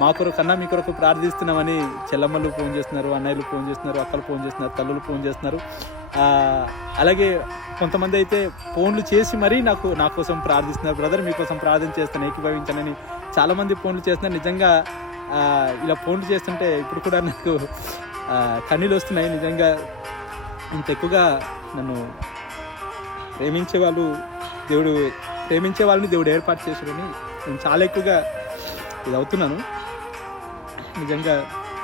మా కొరకు కన్నా మీ కొరకు ప్రార్థిస్తున్నామని చెల్లమ్మలు ఫోన్ చేస్తున్నారు అన్నయ్యలు ఫోన్ చేస్తున్నారు అక్కలు ఫోన్ చేస్తున్నారు తల్లులు ఫోన్ చేస్తున్నారు. అలాగే కొంతమంది అయితే ఫోన్లు చేసి మరీ నాకు నా కోసం ప్రార్థిస్తున్నారు. బ్రదర్ మీకోసం ప్రార్థన చేస్తాను ఏకీభవించానని చాలామంది ఫోన్లు చేస్తున్నారు. నిజంగా ఇలా ఫోన్లు చేస్తుంటే ఇప్పుడు కూడా నాకు కన్నీళ్ళు వస్తున్నాయి. నిజంగా ఇంత ఎక్కువగా నన్ను ప్రేమించే వాళ్ళు దేవుడు ప్రేమించే వాళ్ళని దేవుడు ఏర్పాటు చేశాడని నేను చాలా ఎక్కువగా ఇది అవుతున్నాను. నిజంగా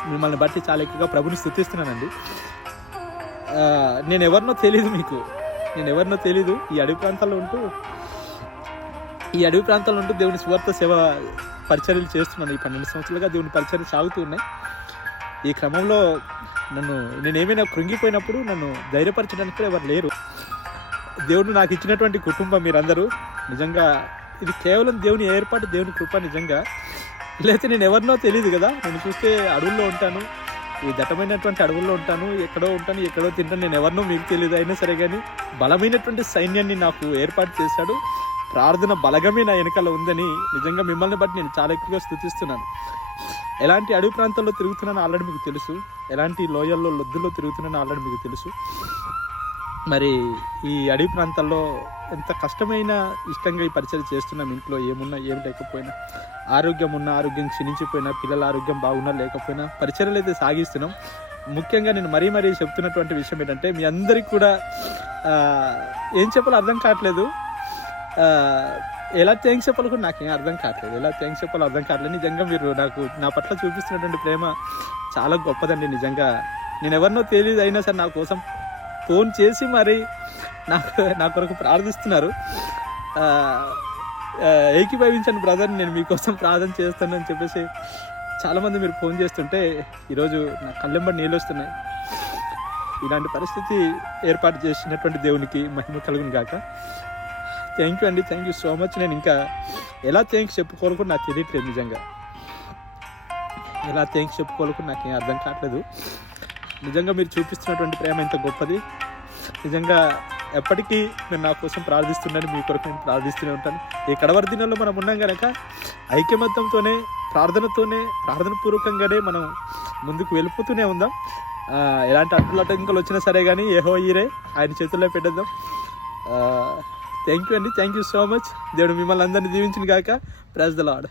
మిమ్మల్ని బట్టి చాలా ఎక్కువగా ప్రభుని స్థుతిస్తున్నానండి. నేను ఎవరినో తెలీదు మీకు. నేను ఎవరినో తెలీదు. ఈ అడవి ప్రాంతాల్లో ఉంటూ ఈ అడవి ప్రాంతాల్లో ఉంటూ దేవుని స్వార్థ సేవ పరిచర్యలు చేస్తున్నాను. ఈ పన్నెండు సంవత్సరాలుగా దేవుని పరిచర్యలు సాగుతూ ఉన్నాయి. ఈ క్రమంలో నన్ను నేను ఏమైనా కృంగిపోయినప్పుడు నన్ను ధైర్యపరచడానికి కూడా ఎవరు లేరు. దేవుడు నాకు ఇచ్చినటువంటి కుటుంబం మీరందరూ. నిజంగా ఇది కేవలం దేవుని ఏర్పాటు దేవుని కృప నిజంగా. లేకపోతే నేను ఎవరినో తెలియదు కదా. నేను చూస్తే అడవుల్లో ఉంటాను. ఈ దట్టమైనటువంటి అడవుల్లో ఉంటాను. ఎక్కడో ఉంటాను ఎక్కడో తింటాను. నేను ఎవరినో మీకు తెలియదు అయినా సరే కానీ బలమైనటువంటి సైన్యాన్ని నాకు ఏర్పాటు చేశాడు. ప్రార్థన బలగమే నా వెనకాల ఉందని నిజంగా మిమ్మల్ని బట్టి నేను చాలా ఎక్కువగా స్థుతిస్తున్నాను. ఎలాంటి అడవి ప్రాంతాల్లో తిరుగుతున్నానో ఆల్రెడీ మీకు తెలుసు. ఎలాంటి లోయల్లో లొద్దులో తిరుగుతున్నానో ఆల్రెడీ మీకు తెలుసు. మరి ఈ అడవి ప్రాంతాల్లో ఎంత కష్టమైన ఇష్టంగా ఈ పరిచయం చేస్తున్నాం ఇంట్లో ఏమున్నా ఏం లేకపోయినా. ఆరోగ్యం ఉన్నా ఆరోగ్యం క్షీణించిపోయినా పిల్లల ఆరోగ్యం బాగున్నా లేకపోయినా పరిచయలు అయితే సాగిస్తున్నాం. ముఖ్యంగా నేను మరీ మరీ చెప్తున్నటువంటి విషయం ఏంటంటే మీ అందరికి కూడా ఏం చెప్పాలో అర్థం కావట్లేదు. ఎలా థ్యాంక్స్ చెప్పాలో కూడా నాకేం అర్థం కావట్లేదు. ఎలా థ్యాంక్స్ చెప్పాలో అర్థం కావట్లేదు. నిజంగా మీరు నాకు నా పట్ల చూపిస్తున్నటువంటి ప్రేమ చాలా గొప్పదండి నిజంగా. నేను ఎవరినో తెలియదు అయినా సరే నా కోసం ఫోన్ చేసి మరి నాకు నా కొరకు ప్రార్థిస్తున్నారు. ఏకీభవించండి బ్రదర్ నేను మీకోసం ప్రార్థన చేస్తానని చెప్పేసి చాలామంది మీరు ఫోన్ చేస్తుంటే ఈరోజు నా కళ్ళెంబడి నీళ్ళు వస్తున్నాయి. ఇలాంటి పరిస్థితి ఏర్పాటు చేసినటువంటి దేవునికి మహిమ కలుగును గాక. థ్యాంక్ యూ అండి థ్యాంక్ యూ సో మచ్ నేను ఇంకా ఎలా థ్యాంక్స్ చెప్పుకోవాలి కూడా నాకు తెలియట్లేదు నిజంగా. ఎలా థ్యాంక్స్ చెప్పుకోవాలి కూడా నాకు ఏం అర్థం కావట్లేదు. నిజంగా మీరు చూపిస్తున్నటువంటి ప్రేమ ఎంత గొప్పది. నిజంగా ఎప్పటికీ నేను నా కోసం ప్రార్థిస్తున్నాను మీ కొరకు నేను ప్రార్థిస్తూనే ఉంటాను. ఈ కడవరి దినాల్లో మనం ఉన్నాం కనుక ఐక్యమత్యంతోనే ప్రార్థనతోనే ప్రార్థన పూర్వకంగానే మనం ముందుకు వెళ్ళిపోతూనే ఉందాం. ఎలాంటి అడ్డులు వచ్చినా సరే కానీ ఏహో ఈరే ఆయన చేతుల్లో పెట్టేద్దాం. థ్యాంక్ యూ అండి. థ్యాంక్ యూ సో మచ్ దేవుడు మిమ్మల్ని అందరినీ దీవించిన కాక ప్రెస్ ద లాడ్